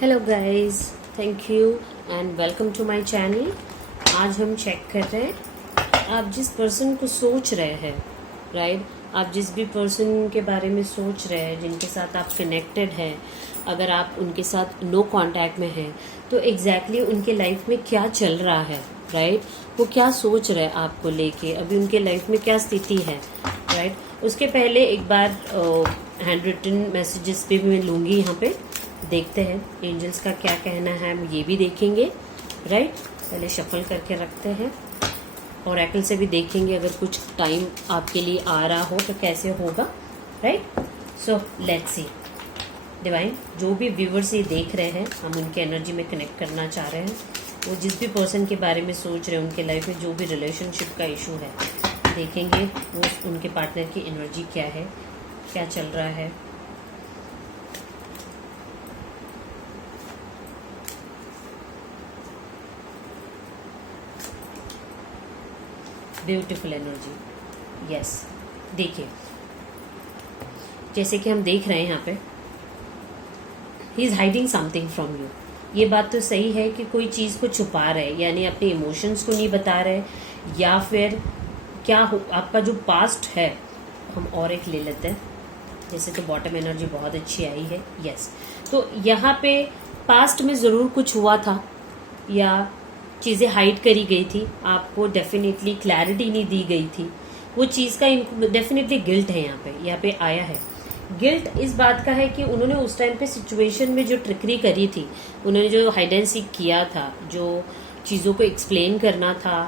Hello guys, thank you and welcome to my channel. आज हम check कर रहे हैं आप जिस पर्सन को सोच रहे हैं, राइट। आप जिस भी पर्सन के बारे में सोच रहे हैं, जिनके साथ आप कनेक्टेड हैं, अगर आप उनके साथ नो कांटेक्ट में हैं तो एग्जैक्टली उनके लाइफ में क्या चल रहा है, राइट। वो क्या सोच रहे हैं आपको लेके, अभी उनके लाइफ में क्या स्थिति है, राइट। उसके पहले एक बार हैंड रिटन मैसेजेस पे भी मैं लूँगी। यहाँ पे देखते हैं एंजल्स का क्या कहना है, हम ये भी देखेंगे, राइट। पहले शफल करके रखते हैं और ओरेकल से भी देखेंगे अगर कुछ टाइम आपके लिए आ रहा हो तो कैसे होगा, right. So let's C divine, जो भी व्यूवर्स ये देख रहे हैं, हम उनके एनर्जी में कनेक्ट करना चाह रहे हैं। वो जिस भी पर्सन के बारे में सोच रहे हैं, उनके लाइफ में जो भी रिलेशनशिप का इशू है, देखेंगे वो उनके पार्टनर की एनर्जी क्या है, क्या चल रहा है। Beautiful energy, yes. देखिए जैसे कि हम देख रहे हैं यहाँ पे, he is hiding something from you. ये बात तो सही है कि कोई चीज़ को छुपा रहे, यानी अपने इमोशंस को नहीं बता रहे, या फिर क्या हो आपका जो पास्ट है। हम और एक ले लेते हैं, जैसे तो बॉटम एनर्जी बहुत अच्छी आई है, यस। तो यहाँ पे पास्ट में ज़रूर कुछ हुआ था या चीज़ें हाइड करी गई थी, आपको डेफिनेटली क्लैरिटी नहीं दी गई थी। वो चीज़ का इनको डेफिनेटली गिल्ट है। यहाँ पे आया है गिल्ट इस बात का है कि उन्होंने उस टाइम पे सिचुएशन में जो ट्रिकरी करी थी, उन्होंने जो हाइड एंड सीक किया था, जो चीज़ों को एक्सप्लेन करना था,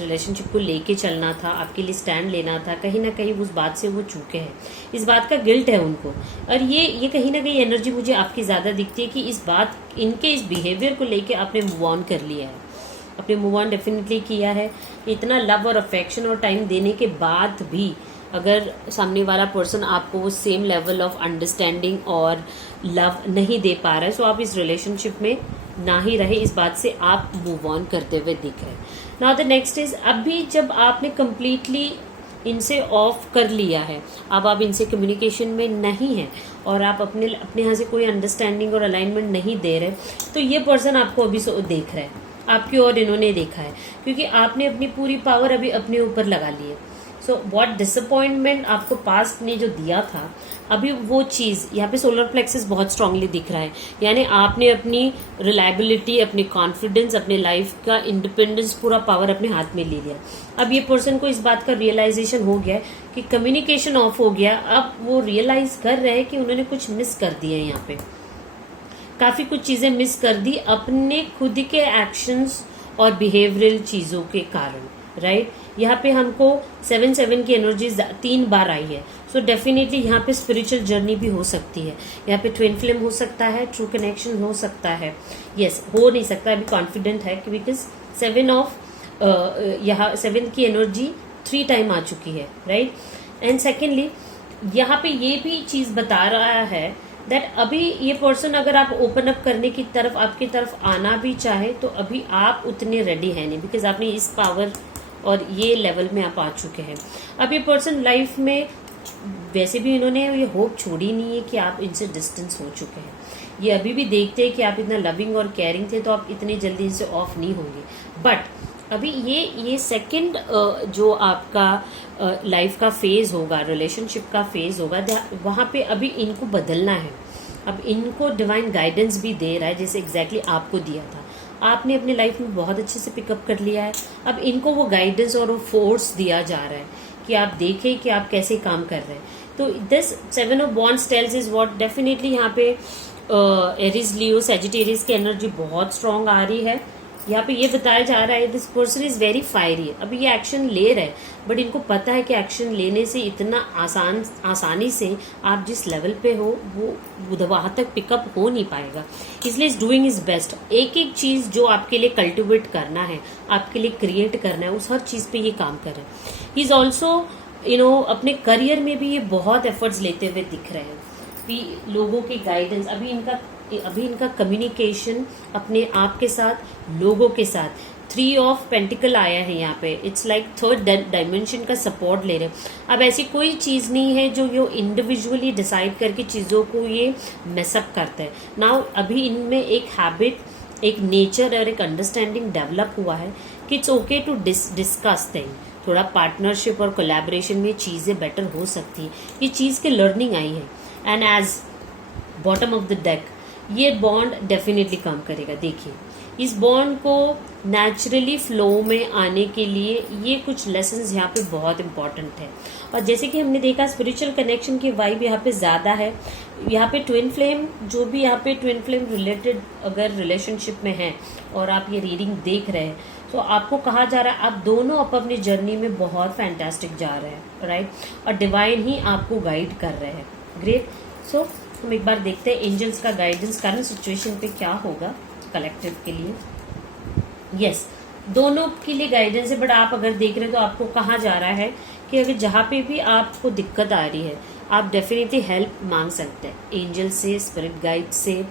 रिलेशनशिप को लेके चलना था, आपके लिए स्टैंड लेना था, कहीं ना कहीं उस बात से वो चूके हैं। इस बात का गिल्ट है उनको। और ये कहीं ना कहीं एनर्जी मुझे आपकी ज़्यादा दिखती है कि इनके इस बिहेवियर को लेके आपने मूव ऑन कर लिया है, अपने मूव ऑन डेफिनेटली किया है। इतना लव और अफेक्शन और टाइम देने के बाद भी अगर सामने वाला पर्सन आपको वो सेम लेवल ऑफ अंडरस्टैंडिंग और लव नहीं दे पा रहा है, सो आप इस रिलेशनशिप में ना ही रहे, इस बात से आप मूव ऑन करते हुए दिख रहे हैं। नाउ द नेक्स्ट इज, अभी जब आपने कंप्लीटली इनसे ऑफ कर लिया है, अब आप इनसे कम्युनिकेशन में नहीं है और आप अपने यहाँ से कोई अंडरस्टैंडिंग और अलाइनमेंट नहीं दे रहे, तो ये पर्सन आपको अभी देख रहा है, आपकी ओर इन्होंने देखा है, क्योंकि आपने अपनी पूरी पावर अभी अपने ऊपर लगा ली है। सो व्हाट डिसअपॉइंटमेंट आपको पास्ट ने जो दिया था, अभी वो चीज़ यहाँ पे सोलर प्लेक्सस बहुत स्ट्रांगली दिख रहा है, यानी आपने अपनी रिलायबिलिटी, अपनी कॉन्फिडेंस, अपने लाइफ का इंडिपेंडेंस, पूरा पावर अपने हाथ में ले लिया। अब ये पर्सन को इस बात का रियलाइजेशन हो गया है कि कम्युनिकेशन ऑफ हो गया। अब वो रियलाइज कर रहे हैं कि उन्होंने कुछ मिस कर दिया है, यहाँ पे काफी कुछ चीजें मिस कर दी अपने खुद के एक्शंस और बिहेवियरल चीजों के कारण, राइट। यहाँ पे हमको 7-7 की एनर्जी 3 बार आई है। सो डेफिनेटली यहाँ पे स्पिरिचुअल जर्नी भी हो सकती है, यहाँ पे ट्विन फ्लेम हो सकता है, ट्रू कनेक्शन हो सकता है, यस। हो नहीं सकता, अभी कॉन्फिडेंट है कि बिकॉज 7 ऑफ यहाँ 7 की एनर्जी 3 टाइम आ चुकी है, राइट। एंड सेकेंडली यहाँ पे ये भी चीज बता रहा है दैट अभी ये पर्सन अगर आप ओपन अप करने की तरफ, आपकी तरफ आना भी चाहे, तो अभी आप उतने रेडी है नहीं, बिकॉज आपने इस पावर और ये लेवल में आप आ चुके हैं। अब ये पर्सन लाइफ में वैसे भी इन्होंने ये होप छोड़ी नहीं है कि आप इनसे डिस्टेंस हो चुके हैं। ये अभी भी देखते हैं कि आप इतना लविंग और केयरिंग थे, तो आप इतनी जल्दी इनसे ऑफ नहीं होंगे। बट अभी ये सेकंड जो आपका लाइफ का फेज होगा, रिलेशनशिप का फेज होगा, वहां पे अभी इनको बदलना है। अब इनको डिवाइन गाइडेंस भी दे रहा है, जैसे एग्जैक्टली आपको दिया था। आपने अपनी लाइफ में बहुत अच्छे से पिकअप कर लिया है, अब इनको वो गाइडेंस और वो फोर्स दिया जा रहा है कि आप देखें कि आप कैसे काम कर रहे हैं। तो this 7 of wands tells is what, definitely यहाँ पे एरीज, लियो, सैजिटेरियस की एनर्जी बहुत स्ट्रांग आ रही है। यहाँ पे ये बताया जा रहा है this person is very fiery. अभी ये एक्शन ले रहे हैं, बट इनको पता है कि एक्शन लेने से इतना आसानी से आप जिस लेवल पे हो वो वहां तक पिकअप हो नहीं पाएगा, इसलिए इज डूइंग इज बेस्ट। एक एक चीज जो आपके लिए कल्टिवेट करना है, आपके लिए क्रिएट करना है, उस हर चीज पे ये काम कर रहे हैं। ही इज ऑल्सो अपने करियर में भी ये बहुत एफर्ट्स लेते हुए दिख रहे हैं कि लोगों की गाइडेंस, अभी इनका कम्युनिकेशन अपने आप के साथ, लोगों के साथ 3 ऑफ पेंटिकल आया है यहाँ पे, इट्स लाइक थर्ड डायमेंशन का सपोर्ट ले रहे हैं। अब ऐसी कोई चीज नहीं है जो ये इंडिविजुअली डिसाइड करके चीजों को ये मेसअप करता है। नाउ अभी इनमें एक हैबिट, एक नेचर और एक अंडरस्टैंडिंग डेवलप हुआ है कि it's okay to discuss thing. थोड़ा पार्टनरशिप और कोलैबोरेशन में चीजें बेटर हो सकती है, ये चीज की लर्निंग आई है। And as bottom of the deck ये बॉन्ड डेफिनेटली काम करेगा। देखिए इस बॉन्ड को नेचुरली फ्लो में आने के लिए ये कुछ लेसन्स यहाँ पे बहुत इंपॉर्टेंट है। और जैसे कि हमने देखा स्पिरिचुअल कनेक्शन की वाइब यहाँ पे ज़्यादा है। यहाँ पे ट्विन फ्लेम, जो भी यहाँ पे ट्विन फ्लेम रिलेटेड अगर रिलेशनशिप में है और आप ये रीडिंग देख रहे हैं, तो आपको कहा जा रहा है आप दोनों अपनी जर्नी में बहुत फैंटास्टिक जा रहे हैं, राइट। और डिवाइन ही आपको गाइड कर रहे हैं। ग्रेट। सो हम एक बार देखते हैं एंजल्स का गाइडेंस करंट सिचुएशन पे क्या होगा कलेक्टिव के लिए। यस, दोनों के लिए गाइडेंस है, बट आप अगर देख रहे हैं तो आपको कहा जा रहा है कि अगर जहाँ पे भी आपको दिक्कत आ रही है आप डेफिनेटली हेल्प मांग सकते हैं एंजल से, स्पिरिट गाइड से।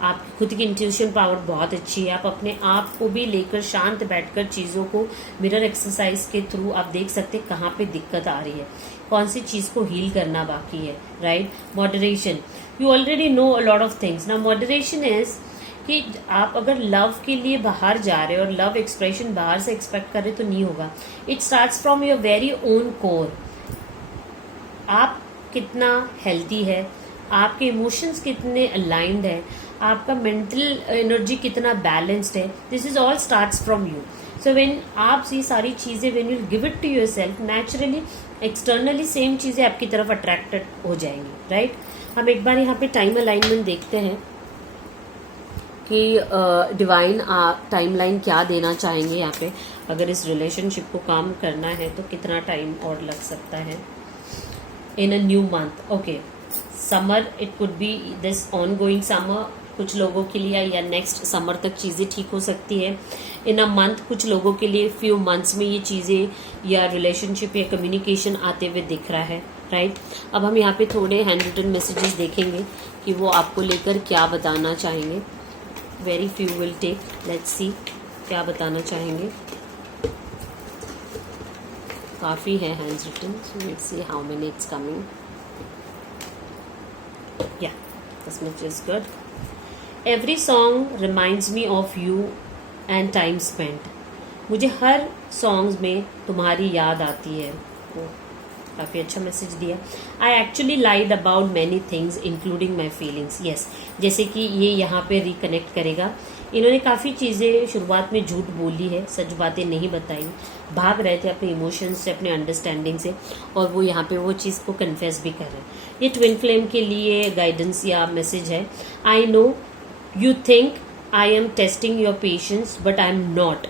आपकी खुद की इंट्यूशन पावर बहुत अच्छी है। आप अपने आप को भी लेकर शांत बैठकर चीज़ों को मिरर एक्सरसाइज के थ्रू आप देख सकते हैं कहाँ पे दिक्कत आ रही है, कौन सी चीज़ को हील करना बाकी है, right. Moderation, you already know a lot of things ना। मॉडरेशन इज कि आप अगर लव के लिए बाहर जा रहे हो और लव एक्सप्रेशन बाहर से एक्सपेक्ट कर रहे तो नहीं होगा। It starts from your very own core. आप कितना हेल्थी है, आपके इमोशंस कितने अलाइंड है, आपका मेंटल एनर्जी कितना बैलेंस्ड है, this is all starts from you. So when आप ये सारी चीज़ें when you give it to your self, naturally externally same चीज़ें आपकी तरफ अट्रैक्टेड हो जाएंगी, राइट। हम एक बार यहाँ पे टाइम अलाइनमेंट देखते हैं कि डिवाइन टाइमलाइन क्या देना चाहेंगे यहाँ पे। अगर इस रिलेशनशिप को काम करना है तो कितना टाइम और लग सकता है in a new month. Okay, summer, it could be this on going summer कुछ लोगों के लिए, या नेक्स्ट समर तक चीज़ें ठीक हो सकती है। इन अ मंथ कुछ लोगों के लिए फ्यू मंथ्स में ये चीज़ें या रिलेशनशिप या कम्युनिकेशन आते हुए दिख रहा है, राइट। अब हम यहाँ पे थोड़े हैंड रिटन मैसेजेस देखेंगे कि वो आपको लेकर क्या बताना चाहेंगे। Very few will take, let's see क्या बताना चाहेंगे। काफ़ी है hands written, so let's see how many it's coming. या this much is good. Every song reminds me of you and time spent. मुझे हर सॉन्ग्स में तुम्हारी याद आती है। काफ़ी अच्छा मैसेज दिया। I actually lied about many things including my feelings. Yes, जैसे कि ये यहाँ पे रिकनेक्ट करेगा। इन्होंने काफ़ी चीज़ें शुरुआत में झूठ बोली है, सच बातें नहीं बताई, भाग रहे थे अपने इमोशंस से, अपने अंडरस्टैंडिंग से, और वो यहाँ पे वो चीज़ को कन्फेस भी कर रहे हैं। ये ट्विन फ्लेम के लिए गाइडेंस या मैसेज है। I know you think I am testing your patience but I am not,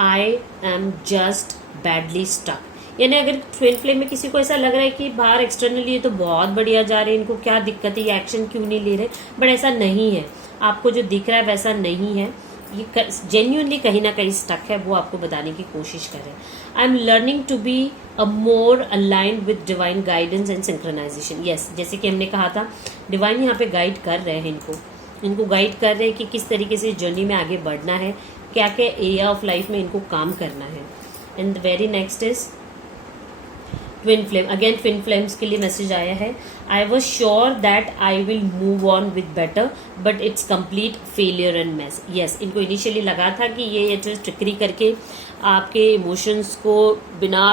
I am just badly stuck. यानी अगर ट्विन फ्लेम में किसी को ऐसा लग रहा है कि बाहर एक्सटर्नली ये तो बहुत बढ़िया जा रहे हैं, इनको क्या दिक्कत है, ये एक्शन क्यों नहीं ले रहे, बट ऐसा नहीं है। आपको जो दिख रहा है वैसा नहीं है, ये जेन्युइनली कहीं ना कहीं स्टक है, वो आपको बताने की कोशिश कर रहे हैं। I am learning to be a more aligned with divine guidance and synchronisation. Yes, जैसे कि हमने कहा था डिवाइन यहाँ पे गाइड कर रहे हैं, इनको गाइड कर रहे हैं कि किस तरीके से जर्नी में आगे बढ़ना है, क्या क्या एरिया ऑफ लाइफ में इनको काम करना है। And very next is twin flame. Again twin flames के लिए मैसेज आया है। I was sure that I will move on with better but it's complete failure and mess. Yes, इनको इनिशियली लगा था कि ये ट्रिकरी करके आपके इमोशंस को बिना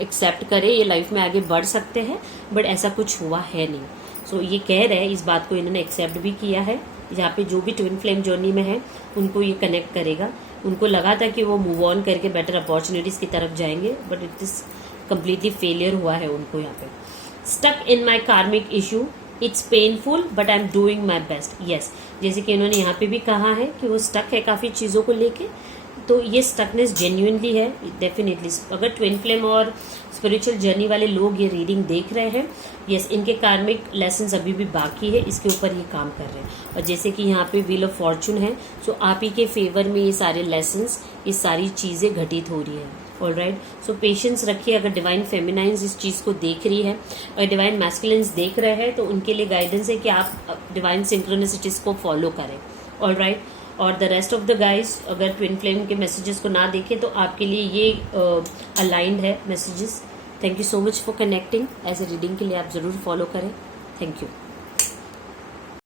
एक्सेप्ट करे ये लाइफ में आगे बढ़ सकते हैं, बट ऐसा कुछ हुआ है नहीं। सो ये कह रहे हैं, इस बात को इन्होंने एक्सेप्ट भी किया है। यहाँ पे जो भी ट्विन फ्लेम जर्नी में है उनको ये कनेक्ट करेगा। उनको लगा था कि वो मूव ऑन करके बेटर अपॉर्चुनिटीज की तरफ जाएंगे, but it is completely failure हुआ है उनको यहाँ पे। स्टक इन माई कार्मिक issue, it's painful but I am doing my best. Yes, जैसे कि इन्होंने यहाँ पे भी कहा है कि वो स्टक है काफ़ी चीज़ों को लेके, तो ये स्टकनेस जेन्युइनली है डेफिनेटली। अगर ट्विन फ्लेम और स्पिरिचुअल जर्नी वाले लोग ये रीडिंग देख रहे हैं, यस, इनके कार्मिक लेसन्स अभी भी बाकी है, इसके ऊपर ये काम कर रहे हैं। और जैसे कि यहाँ पे व्हील ऑफ फॉर्चून है, सो आप ही के फेवर में ये सारे लेसन्स, ये सारी चीज़ें घटित हो रही है। ऑलराइट, सो पेशेंस रखिए। अगर डिवाइन फेमिनाइंस इस चीज़ को देख रही है और डिवाइन मैस्कुलिन्स देख रहे हैं, तो उनके लिए गाइडेंस है कि आप डिवाइन सिंक्रोनिसिटीज को फॉलो करें। ऑलराइट, और the rest of the guys अगर ट्विन फ्लेम के मैसेजेस को ना देखें तो आपके लिए ये अलाइंड है messages. Thank you so much for connecting. ऐसे रीडिंग के लिए आप ज़रूर फॉलो करें। Thank you.